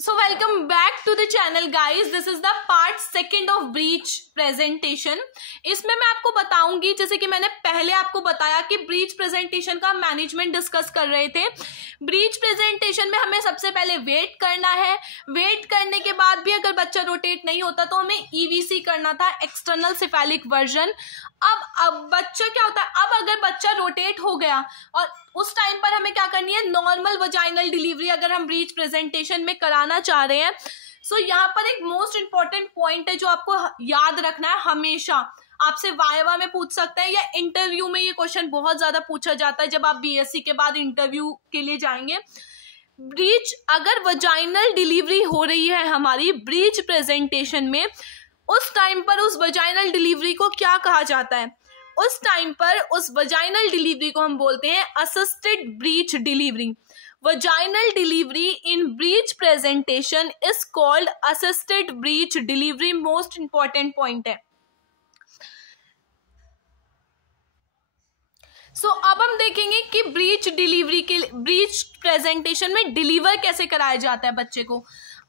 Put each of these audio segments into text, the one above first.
So welcome back to the channel guys. This is the part second of breech presentation. इसमें मैं आपको बताऊंगी, जैसे कि मैंने पहले आपको बताया कि ब्रीच प्रेजेंटेशन का मैनेजमेंट डिस्कस कर रहे थे। ब्रीच प्रेजेंटेशन में हमें सबसे पहले वेट करना है। वेट करने के बाद भी अगर बच्चा रोटेट नहीं होता तो हमें ईवीसी करना था, एक्सटर्नल सिफेलिक वर्जन। अब बच्चा क्या होता है, अब अगर बच्चा रोटेट हो गया और उस टाइम पर हमें क्या करनी है, नॉर्मल वजाइनल डिलीवरी अगर हम ब्रीच प्रेजेंटेशन में कराना चाह रहे हैं। सो यहाँ पर एक मोस्ट इंपॉर्टेंट पॉइंट है जो आपको याद रखना है। हमेशा आपसे वाइवा में पूछ सकते हैं या इंटरव्यू में ये क्वेश्चन बहुत ज्यादा पूछा जाता है जब आप बीएससी के बाद इंटरव्यू के लिए जाएंगे। ब्रीच अगर वजाइनल डिलीवरी हो रही है हमारी ब्रीच प्रेजेंटेशन में, उस टाइम पर उस वजाइनल डिलीवरी को क्या कहा जाता है? उस टाइम पर उस वजाइनल डिलीवरी को हम बोलते हैं assisted breach delivery. Vaginal delivery in breech presentation is called assisted breach delivery. Most important point है। सो अब हम देखेंगे कि ब्रीच डिलीवरी के ब्रीच प्रेजेंटेशन में डिलीवर कैसे कराया जाता है बच्चे को।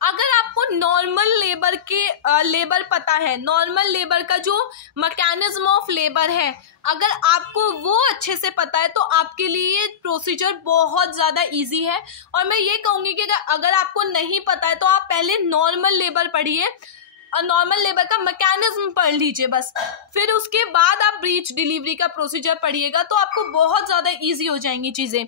अगर आपको नॉर्मल लेबर के लेबर पता है, नॉर्मल लेबर का जो मैकेनिज्म ऑफ लेबर है, अगर आपको वो अच्छे से पता है तो आपके लिए प्रोसीजर बहुत ज़्यादा इजी है। और मैं ये कहूँगी कि अगर आपको नहीं पता है तो आप पहले नॉर्मल लेबर पढ़िए और नॉर्मल लेबर का मैकेनिज्म पढ़ लीजिए बस, फिर उसके बाद आप ब्रीच डिलीवरी का प्रोसीजर पढ़िएगा तो आपको बहुत ज़्यादा ईजी हो जाएंगी चीज़ें।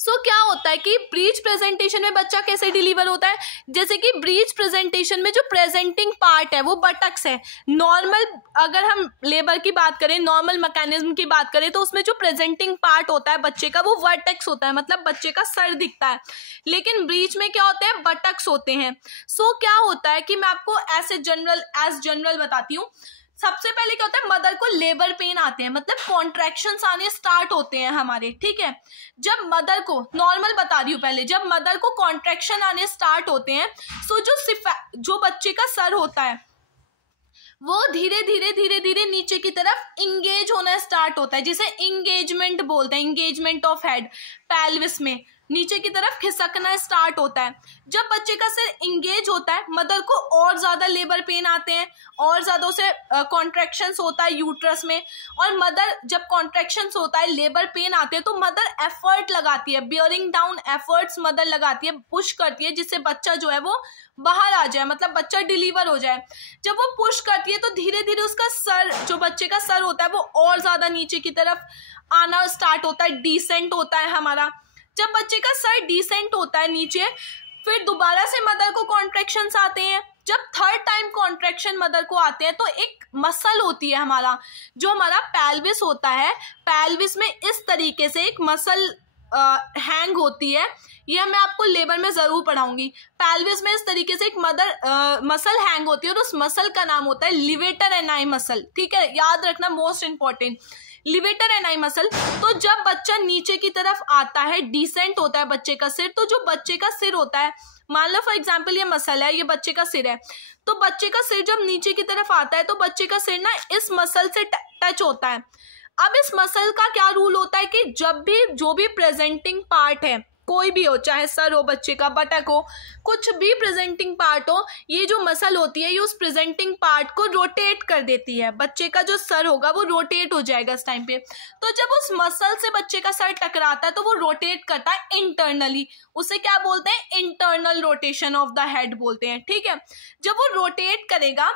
सो क्या होता है कि ब्रीच प्रेजेंटेशन में बच्चा कैसे डिलीवर होता है, जैसे कि ब्रीच प्रेजेंटेशन में जो प्रेजेंटिंग पार्ट है वो बटक्स है। नॉर्मल अगर हम लेबर की बात करें, नॉर्मल मैकेनिज्म की बात करें तो उसमें जो प्रेजेंटिंग पार्ट होता है बच्चे का वो वर्टेक्स होता है, मतलब बच्चे का सर दिखता है। लेकिन ब्रीच में क्या होते हैं, बटक्स होते हैं। सो क्या होता है कि मैं आपको एज जनरल बताती हूँ। सबसे पहले क्या होता है, मदर को लेबर पेन आते हैं, मतलब कॉन्ट्रैक्शंस आने स्टार्ट होते हैं हमारे, ठीक है। जब मदर को, नॉर्मल बता रही हूँ पहले, जब मदर को कॉन्ट्रैक्शन आने स्टार्ट होते हैं सो जो बच्चे का सर होता है वो धीरे धीरे नीचे की तरफ इंगेज होना स्टार्ट होता है, जिसे इंगेजमेंट बोलते हैं, इंगेजमेंट ऑफ हेड। पैल्विस में नीचे की तरफ खिसकना स्टार्ट होता है। जब बच्चे का सिर इंगेज होता है मदर को और ज्यादा लेबर पेन आते हैं, और ज्यादा उसे कॉन्ट्रैक्शंस होता है यूट्रस में। और मदर जब कॉन्ट्रैक्शंस होता है, लेबर पेन आते हैं, तो मदर एफर्ट लगाती है, बियरिंग डाउन एफर्ट्स मदर लगाती है, पुश करती है जिससे बच्चा जो है वो बाहर आ जाए, मतलब बच्चा डिलीवर हो जाए। जब वो पुश करती है तो धीरे धीरे उसका सर, जो बच्चे का सर होता है वो और ज्यादा नीचे की तरफ आना स्टार्ट होता है, डिसेंट होता है हमारा। जब बच्चे का सर डिसेंट होता है नीचे, फिर दोबारा से मदर को कॉन्ट्रैक्शंस आते हैं। जब थर्ड टाइम कॉन्ट्रैक्शन मदर को आते हैं तो एक मसल होती है हमारा, जो हमारा पैल्विस होता है, पैल्विस में इस तरीके से एक मसल हैंग होती है। ये मैं आपको लेबर में जरूर पढ़ाऊंगी। पैल्विस में इस तरीके से एक मसल हैंग होती है और उस मसल का नाम होता है लिवेटर एनाई मसल, ठीक है, याद रखना, मोस्ट इंपॉर्टेंट, लिवेटर एनाई मसल। तो जब बच्चा नीचे की तरफ आता है, डिसेंट होता है बच्चे का सिर, तो जो बच्चे का सिर होता है, मान लो फॉर एग्जांपल ये मसल है, ये बच्चे का सिर है, तो बच्चे का सिर जब नीचे की तरफ आता है तो बच्चे का सिर ना इस मसल से टच होता है। अब इस मसल का क्या रूल होता है कि जब भी जो भी प्रेजेंटिंग पार्ट है, कोई भी हो, चाहे सर हो बच्चे का, बटक हो, कुछ भी प्रेजेंटिंग पार्ट हो, ये जो मसल होती है ये उस प्रेजेंटिंग पार्ट को रोटेट कर देती है। बच्चे का जो सर होगा वो रोटेट हो जाएगा इस टाइम पे। तो जब उस मसल से बच्चे का सर टकराता है तो वो रोटेट करता है इंटरनली, उसे क्या बोलते हैं, internal rotation of the head बोलते हैं, ठीक है। जब वो रोटेट करेगा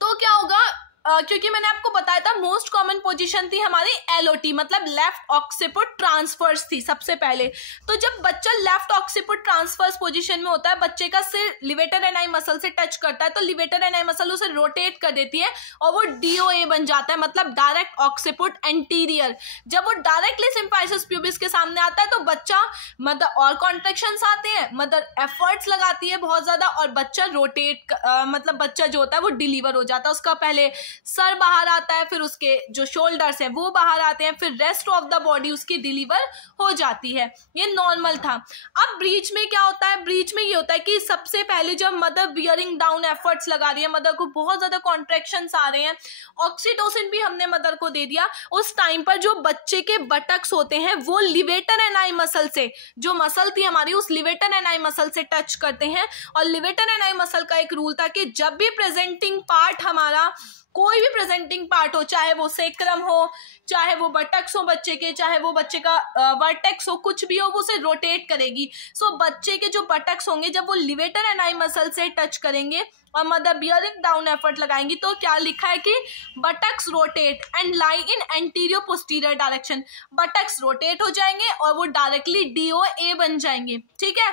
तो क्या होगा, क्योंकि मैंने आपको बताया था मोस्ट कॉमन पोजीशन थी हमारी एलओटी, मतलब लेफ्ट ऑक्सीपुट ट्रांसफर्स थी सबसे पहले। तो जब बच्चा लेफ्ट ऑक्सीपुट ट्रांसफर्स पोजीशन में होता है, बच्चे का सिर लिवेटर एनाई मसल से टच करता है तो लिवेटर एनाई मसल उसे रोटेट कर देती है और वो डीओए बन जाता है, मतलब डायरेक्ट ऑक्सीपुट एंटीरियर। जब वो डायरेक्टली सिम्फाइसिस प्यूबिस के सामने आता है तो बच्चा, मदर और कॉन्ट्रैक्शंस आते हैं, मदर एफर्ट्स लगाती है बहुत ज्यादा और बच्चा रोटेट, मतलब बच्चा जो होता है वो डिलीवर हो जाता है। उसका पहले सर बाहर आता है, फिर उसके जो शोल्डर्स है वो बाहर आते हैं, फिर रेस्ट ऑफ द बॉडी उसकी डिलीवर हो जाती है। ये नॉर्मल था। अब ब्रीच में क्या होता है, ब्रीच में ये होता है कि सबसे पहले जब मदर बियरिंग डाउन एफर्ट्स लगा रही है, मदर को बहुत ज्यादा कॉन्ट्रैक्शंस आ रहे हैं, ऑक्सीटोसिन भी हमने मदर को दे दिया, उस टाइम पर जो बच्चे के बटक्स होते हैं वो लिवेटर एनाई मसल से, जो मसल थी हमारी उस लिवेटर एनाई मसल से टच करते हैं। और लिवेटर एनाई मसल का एक रूल था कि जब भी प्रेजेंटिंग पार्ट हमारा, कोई भी प्रेजेंटिंग पार्ट हो, चाहे वो सेक्रम हो, चाहे वो बटक्स हो बच्चे के, चाहे वो बच्चे का वर्टेक्स हो, कुछ भी हो, वो उसे रोटेट करेगी। सो बच्चे के जो बटक्स होंगे जब वो लिवेटर एनाई मसल से टच करेंगे और मदर बियरिंग डाउन एफर्ट लगाएंगी, तो क्या लिखा है कि buttocks rotate and lie in anterior posterior direction. Buttocks rotate हो जाएंगे और वो डायरेक्टली DOA बन जाएंगे। ठीक है,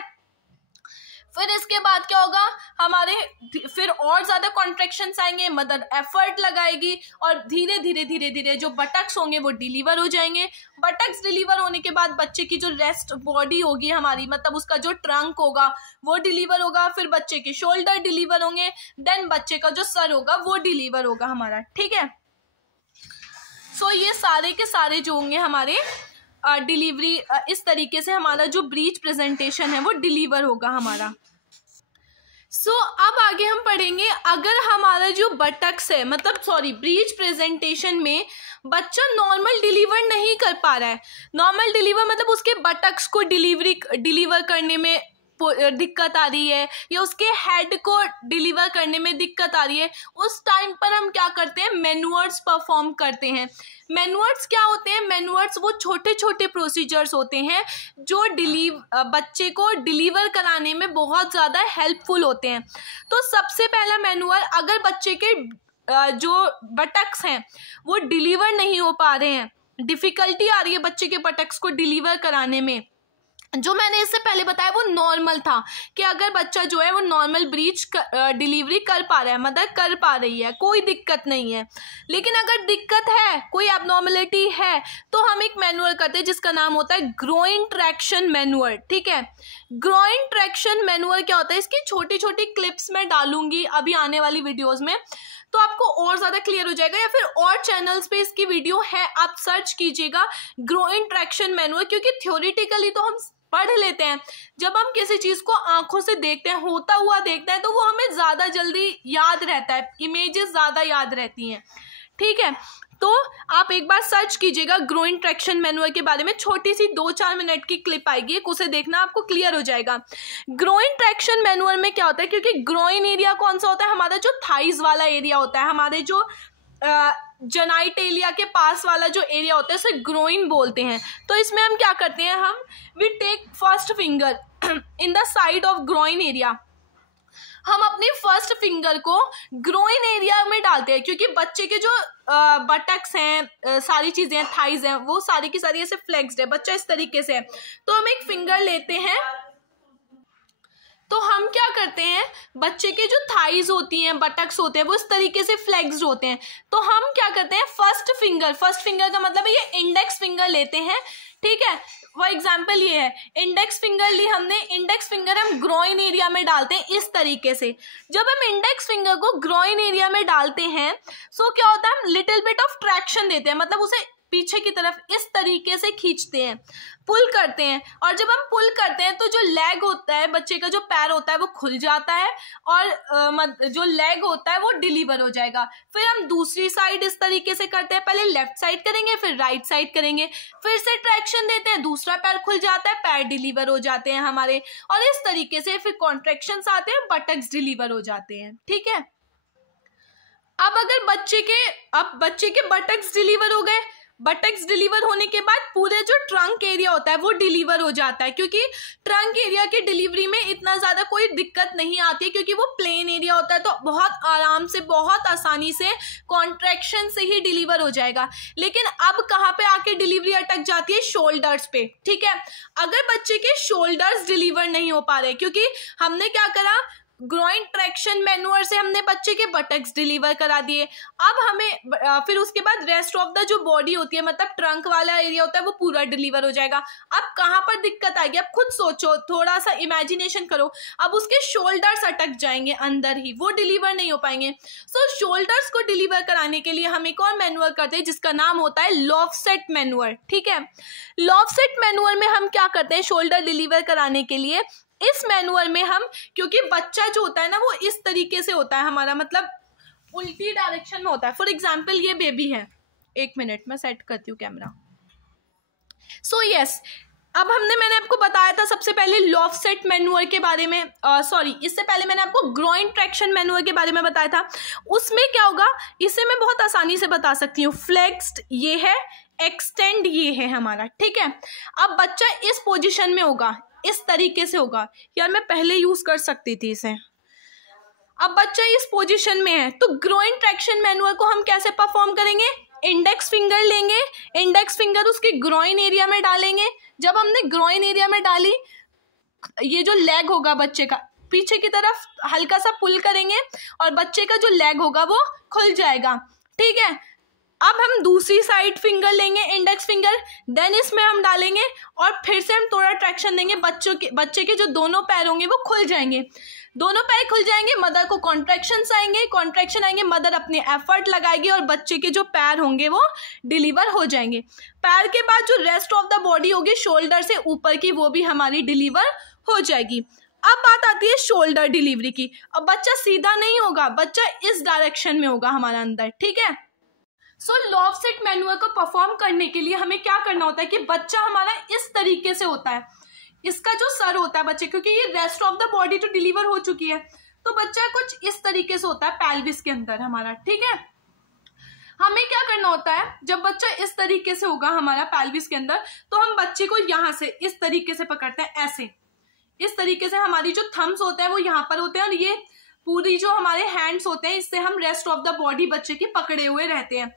फिर इसके बाद क्या होगा, हमारे फिर और ज्यादा कॉन्ट्रैक्शंस आएंगे, मदर एफर्ट लगाएगी और धीरे धीरे धीरे धीरे जो बटक्स होंगे वो डिलीवर हो जाएंगे। बटक्स डिलीवर होने के बाद बच्चे की जो रेस्ट बॉडी होगी हमारी, मतलब उसका जो ट्रंक होगा वो डिलीवर होगा, फिर बच्चे के शोल्डर डिलीवर होंगे, देन बच्चे का जो सर होगा वो डिलीवर होगा हमारा। ठीक है, सो ये सारे के सारे जो होंगे हमारे डिलीवरी, इस तरीके से हमारा जो ब्रीच प्रेजेंटेशन है वो डिलीवर होगा हमारा। अब आगे हम पढ़ेंगे, अगर हमारा जो बटक्स है, मतलब ब्रीच प्रेजेंटेशन में बच्चा नॉर्मल डिलीवर नहीं कर पा रहा है, नॉर्मल डिलीवर मतलब उसके बटक्स को डिलीवर करने में दिक्कत आ रही है या उसके हेड को डिलीवर करने में दिक्कत आ रही है, उस टाइम पर हम क्या करते हैं, मैनुअर्स परफॉर्म करते हैं। मैनुअर्स क्या होते हैं, मैनुअर्स वो छोटे छोटे प्रोसीजर्स होते हैं जो बच्चे को डिलीवर कराने में बहुत ज़्यादा हेल्पफुल होते हैं। तो सबसे पहला मैनुअर, अगर बच्चे के जो बटक्स हैं वो डिलीवर नहीं हो पा रहे हैं, डिफ़िकल्टी आ रही है बच्चे के बटक्स को डिलीवर कराने में, जो मैंने इससे पहले बताया वो नॉर्मल था कि अगर बच्चा जो है वो नॉर्मल ब्रीच डिलीवरी कर पा रहा है, मदर कर पा रही है, कोई दिक्कत नहीं है। लेकिन अगर दिक्कत है, कोई एबनॉर्मलिटी है, तो हम एक मैनुअल करते हैं जिसका नाम होता है ग्रोइन ट्रैक्शन मैनुअल। ठीक है, ग्रोइन ट्रैक्शन मैनुअल क्या होता है, इसकी छोटी छोटी क्लिप्स मैं डालूंगी अभी आने वाली वीडियोज में, तो आपको और ज़्यादा क्लियर हो जाएगा, या फिर और चैनल्स पे इसकी वीडियो है, आप सर्च कीजिएगा ग्रोइन ट्रैक्शन मैनुअल, क्योंकि थ्योरेटिकली तो हम पढ़ लेते हैं, जब हम किसी चीज़ को आंखों से देखते हैं, होता हुआ देखते हैं, तो वो हमें ज़्यादा जल्दी याद रहता है, इमेजेस ज़्यादा याद रहती हैं। ठीक है, तो आप एक बार सर्च कीजिएगा ग्रोइन ट्रैक्शन मैनुअल के बारे में, छोटी सी 2-4 मिनट की क्लिप आएगी, उसे देखना, आपको क्लियर हो जाएगा। ग्रोइन ट्रैक्शन मैनुअल में क्या होता है, क्योंकि ग्रोइन एरिया कौन सा होता है, हमारा जो थाइज वाला एरिया होता है, हमारे जो जेनाइटेलिया के पास वाला जो एरिया होता है उसे ग्रोइन बोलते हैं। तो इसमें हम क्या करते हैं, हम we take first finger in the side of groin area, हम अपनी फर्स्ट फिंगर को ग्रोइन एरिया में डालते हैं, क्योंकि बच्चे के जो बटक्स हैं, सारी चीज़ें, थाइज हैं, वो सारी की सारी ऐसे फ्लेक्स्ड है, बच्चा इस तरीके से है, तो हम एक फिंगर लेते हैं, तो हम क्या करते हैं, बच्चे के जो थाइज होती हैं, बटक्स होते हैं, वो इस तरीके से फ्लेक्स्ड होते हैं, तो हम क्या करते हैं, फर्स्ट फिंगर का मतलब है ये इंडेक्स फिंगर लेते हैं। ठीक है, वो एग्जाम्पल ये है, इंडेक्स फिंगर ली हमने, इंडेक्स फिंगर हम ग्रोइन एरिया में डालते हैं इस तरीके से। जब हम इंडेक्स फिंगर को ग्रोइन एरिया में डालते हैं, सो क्या होता है, हम लिटिल बिट ऑफ ट्रैक्शन देते हैं, मतलब उसे पीछे की तरफ इस तरीके से खींचते हैं, पुल करते हैं, और जब हम पुल करते हैं तो जो लेग होता है, बच्चे का जो पैर होता है वो खुल जाता है, और जो लेग होता है वो डिलीवर हो जाएगा। फिर हम दूसरी साइड इस तरीके से करते हैं, पहले लेफ्ट साइड करेंगे, फिर राइट साइड करेंगे, फिर से ट्रैक्शन देते हैं, दूसरा पैर खुल जाता है, पैर डिलीवर हो जाते हैं हमारे, और इस तरीके से फिर कॉन्ट्रैक्शंस आते हैं, बटक्स डिलीवर हो जाते हैं। ठीक है, अब अगर बच्चे के बटक्स डिलीवर हो गए, बटक्स डिलीवर होने के बाद पूरे जो ट्रंक एरिया होता है वो डिलीवर हो जाता है, क्योंकि ट्रंक एरिया की डिलीवरी में इतना ज़्यादा कोई दिक्कत नहीं आती है, क्योंकि वो प्लेन एरिया होता है, तो बहुत आराम से, बहुत आसानी से कॉन्ट्रैक्शन से ही डिलीवर हो जाएगा। लेकिन अब कहाँ पे आके डिलीवरी अटक जाती है, शोल्डर्स पे। ठीक है, अगर बच्चे के शोल्डर्स डिलीवर नहीं हो पा रहे, क्योंकि हमने क्या करा, ग्रोइन ट्रैक्शन मैन्युअर से हमने बच्चे के बटक्स डिलीवर करा दिए। अब हमें फिर उसके बाद रेस्ट ऑफ द जो बॉडी होती है, मतलब ट्रंक वाला एरिया होता है, वो पूरा डिलीवर हो जाएगा। अब कहाँ पर दिक्कत आएगी, अब खुद सोचो, थोड़ा सा इमेजिनेशन करो। अब उसके शोल्डर्स अटक जाएंगे अंदर ही, वो डिलीवर नहीं हो पाएंगे। सो शोल्डर्स को डिलीवर कराने के लिए हम एक और मैन्युअर करते हैं जिसका नाम होता है लॉफसेट मैन्युअर। ठीक है, लॉफसेट मैन्युअर में हम क्या करते हैं शोल्डर डिलीवर कराने के लिए, इस मैनुअल में हम, क्योंकि बच्चा जो होता है ना वो इस तरीके से होता है हमारा, मतलब उल्टी डायरेक्शन में होता है। फॉर एग्जाम्पल ये बेबी है, 1 मिनट में सेट करती हूँ कैमरा। सो यस, अब मैंने आपको बताया था सबसे पहले लॉफसेट मैनुअर के बारे में, इससे पहले मैंने आपको ग्रोइन ट्रैक्शन मैनुअर के बारे में बताया था। उसमें क्या होगा, इसे मैं बहुत आसानी से बता सकती हूँ। फ्लेक्स्ड ये है, एक्सटेंड ये है हमारा। ठीक है, अब बच्चा इस पोजीशन में होगा, इस तरीके से होगा। यार मैं पहले यूज कर सकती थी इसे। अब बच्चा इस पोजीशन में है, तो ग्रोइन ट्रैक्शन मैनुअर को हम कैसे परफॉर्म करेंगे, इंडेक्स फिंगर लेंगे, इंडेक्स फिंगर उसके ग्रोइन एरिया में डालेंगे। जब हमने ग्रोइन एरिया में डाली, ये जो लेग होगा बच्चे का, पीछे की तरफ हल्का सा पुल करेंगे और बच्चे का जो लेग होगा वो खुल जाएगा। ठीक है, अब हम दूसरी साइड फिंगर लेंगे, इंडेक्स फिंगर, देन इसमें हम डालेंगे और फिर से हम थोड़ा ट्रैक्शन देंगे। बच्चे के जो दोनों पैर होंगे वो खुल जाएंगे, दोनों पैर खुल जाएंगे। मदर को कॉन्ट्रैक्शंस आएंगे, कॉन्ट्रैक्शन आएंगे, मदर अपने एफर्ट लगाएगी और बच्चे के जो पैर होंगे वो डिलीवर हो जाएंगे। पैर के बाद जो रेस्ट ऑफ द बॉडी होगी शोल्डर से ऊपर की, वो भी हमारी डिलीवर हो जाएगी। अब बात आती है शोल्डर डिलीवरी की। अब बच्चा सीधा नहीं होगा, बच्चा इस डायरेक्शन में होगा हमारा अंदर। ठीक है, सो लॉफसेट मैनुअर को परफॉर्म करने के लिए हमें क्या करना होता है कि बच्चा हमारा इस तरीके से होता है, इसका जो सर होता है बच्चे, क्योंकि ये रेस्ट ऑफ द बॉडी तो डिलीवर हो चुकी है, तो बच्चा कुछ इस तरीके से होता है पेल्विस के अंदर हमारा। ठीक है, हमें क्या करना होता है, जब बच्चा इस तरीके से होगा हमारा पेल्विस के अंदर, तो हम बच्चे को यहाँ से इस तरीके से पकड़ते हैं, ऐसे इस तरीके से। हमारी जो थम्स होते हैं वो यहाँ पर होते हैं और ये पूरी जो हमारे हैंड्स होते हैं, इससे हम रेस्ट ऑफ द बॉडी बच्चे के पकड़े हुए रहते हैं।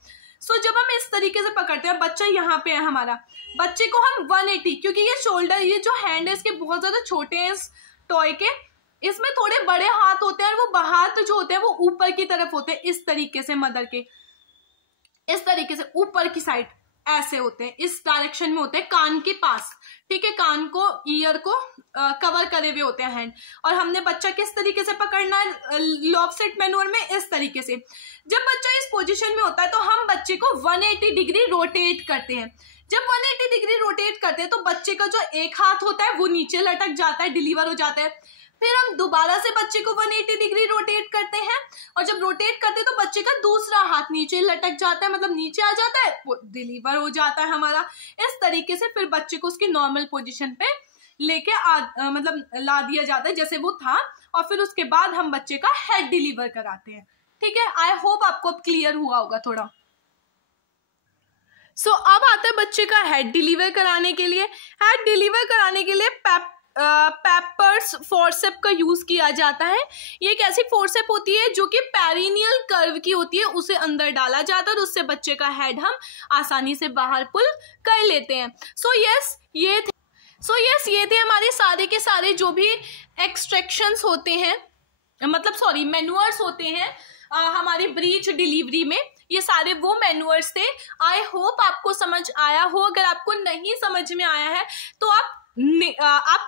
सो जब हम इस तरीके से पकड़ते हैं, बच्चा यहाँ पे है हमारा, बच्चे को हम 180, क्योंकि ये शोल्डर, ये जो हैंड है इसके बहुत ज्यादा छोटे हैं इस टॉय के, इसमें थोड़े बड़े हाथ होते हैं और वो हाथ जो होते हैं वो ऊपर की तरफ होते हैं, इस तरीके से मदर के, इस तरीके से ऊपर की साइड ऐसे होते हैं, इस डायरेक्शन में होते हैं, कान के पास। ठीक है, कान को, ईयर को कवर करे हुए होते हैं हैंड। और हमने बच्चा किस तरीके से पकड़ना है लॉफसेट मैनुअर में, इस तरीके से। जब बच्चा इस पोजीशन में होता है तो हम बच्चे को 180 डिग्री रोटेट करते हैं। जब 180 डिग्री रोटेट करते हैं तो बच्चे का जो एक हाथ होता है वो नीचे लटक जाता है, डिलीवर हो जाता है। फिर हम दोबारा से बच्चे को 180 डिग्री रोटेट करते हैं और जब रोटेट करते हैं तो बच्चे का दूसरा हाथ नीचे लटक जाता है, मतलब नीचे आ जाता है, वो डिलीवर हो जाता है हमारा। इस तरीके से फिर बच्चे को उसकी नॉर्मल पोजीशन पे लेके मतलब ला दिया जाता है जैसे वो था, और फिर उसके बाद हम बच्चे का हेड डिलीवर कराते हैं। ठीक है, आई होप आपको अब क्लियर हुआ होगा थोड़ा। सो अब आता है बच्चे का हेड डिलीवर कराने के लिए। हेड डिलीवर कराने के लिए पेपर्स फोर्सेप का यूज किया जाता है। ये एक ऐसी फोर्सेप होती है जो कि पेरिनियल कर्व की होती है, उसे अंदर डाला जाता है और उससे बच्चे का हेड हम आसानी से बाहर पुल कर लेते हैं। सो यस ये थे हमारे सारे के सारे जो भी एक्सट्रैक्शंस होते हैं, मतलब मैनुअर्स होते हैं हमारे ब्रीच डिलीवरी में। ये सारे वो मैनुअर्स थे। आई होप आपको समझ आया हो। अगर आपको नहीं समझ में आया है तो आप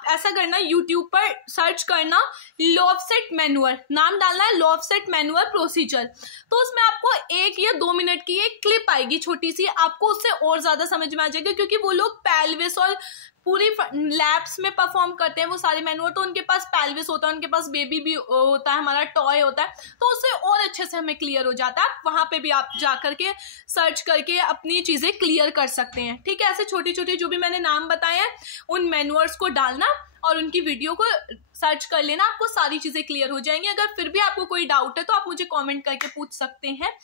ऐसा करना, YouTube पर सर्च करना लॉफसेट मैनुअर, नाम डालना है लॉफसेट मैनुअर प्रोसीजर। तो उसमें आपको 1 या 2 मिनट की एक क्लिप आएगी छोटी सी, आपको उससे और ज्यादा समझ में आ जाएगा, क्योंकि वो लोग पेल्विस और पूरी लैब्स में परफॉर्म करते हैं वो सारे मैनुअर, तो उनके पास पेल्विस होता है, उनके पास बेबी भी होता है, हमारा टॉय होता है, तो उससे और अच्छे से हमें क्लियर हो जाता है। वहां पे भी आप जा करके सर्च करके अपनी चीजें क्लियर कर सकते हैं। ठीक है, ऐसे छोटी छोटी जो भी मैंने नाम बताए हैं उन मैनुअर्स को डालना और उनकी वीडियो को सर्च कर लेना, आपको सारी चीजें क्लियर हो जाएंगी। अगर फिर भी आपको कोई डाउट है तो आप मुझे कॉमेंट करके पूछ सकते हैं।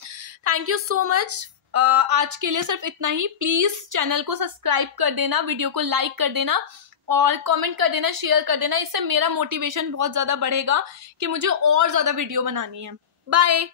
Thank you so much. आज के लिए सिर्फ इतना ही। प्लीज चैनल को सब्सक्राइब कर देना, वीडियो को लाइक कर देना और कमेंट कर देना, शेयर कर देना। इससे मेरा मोटिवेशन बहुत ज्यादा बढ़ेगा कि मुझे और ज्यादा वीडियो बनानी है। बाय।